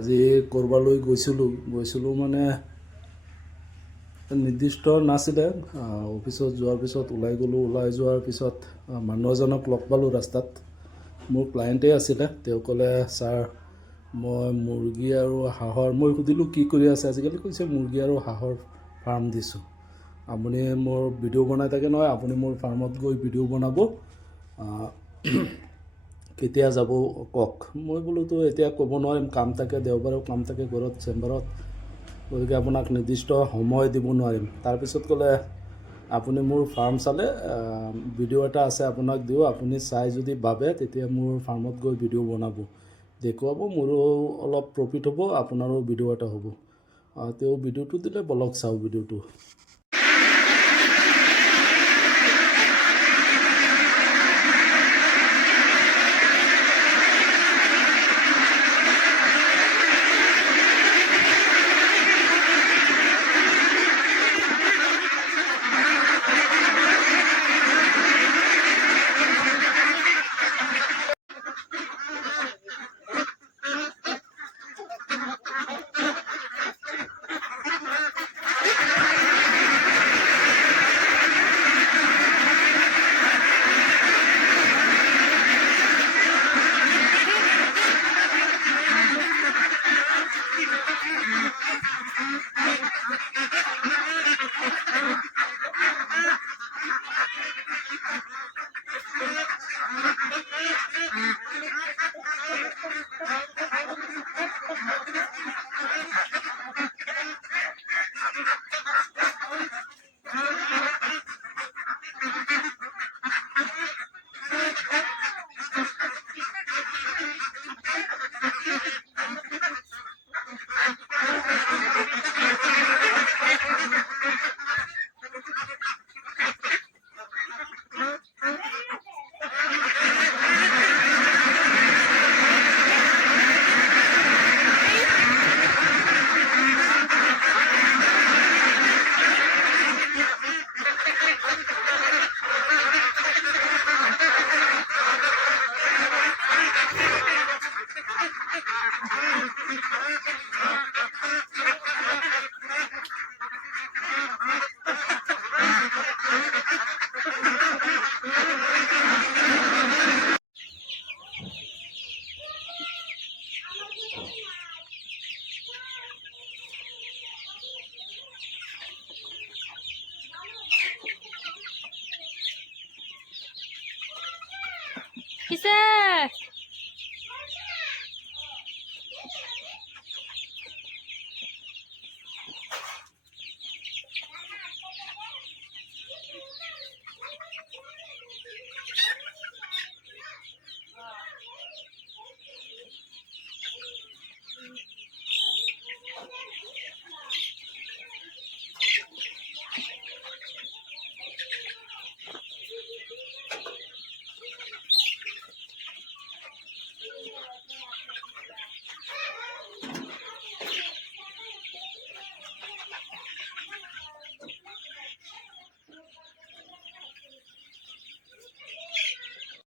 আজি কৰবালৈ গৈছিলোঁ মানে নিৰ্দিষ্ট নাছিলে। অফিচত যোৱাৰ পিছত ওলাই গ'লোঁ। ওলাই যোৱাৰ পিছত মানুহ এজনক লগ পালোঁ ৰাস্তাত। মোৰ ক্লায়েণ্টেই আছিলে। তেওঁ ক'লে, ছাৰ মই মুৰ্গী আৰু হাঁহৰ, মই সুধিলোঁ কি কৰি আছে আজিকালি। কৈছে মুৰ্গী আৰু হাঁহৰ ফাৰ্ম দিছোঁ। আপুনি মোৰ ভিডিঅ' বনাই থাকে নহয়, আপুনি মোৰ ফাৰ্মত গৈ ভিডিঅ' বনাব, কেতিয়া যাব কওক। মই বোলোতো এতিয়া ক'ব নোৱাৰিম, কাম থাকে, দেওবাৰেও কাম থাকে ঘৰত চেম্বাৰত, গতিকে আপোনাক নিৰ্দিষ্ট সময় দিব নোৱাৰিম। তাৰপিছত ক'লে আপুনি মোৰ ফাৰ্ম চালে ভিডিঅ' এটা আছে আপোনাক দিওঁ, আপুনি চাই যদি ভাবে তেতিয়া মোৰ ফাৰ্মত গৈ ভিডিঅ' বনাব, দেখুৱাব, মোৰো অলপ প্ৰফিট হ'ব, আপোনাৰো ভিডিঅ' এটা হ'ব। তেওঁ ভিডিঅ'টো দিলে, বলক চাওঁ ভিডিঅ'টো। কিসে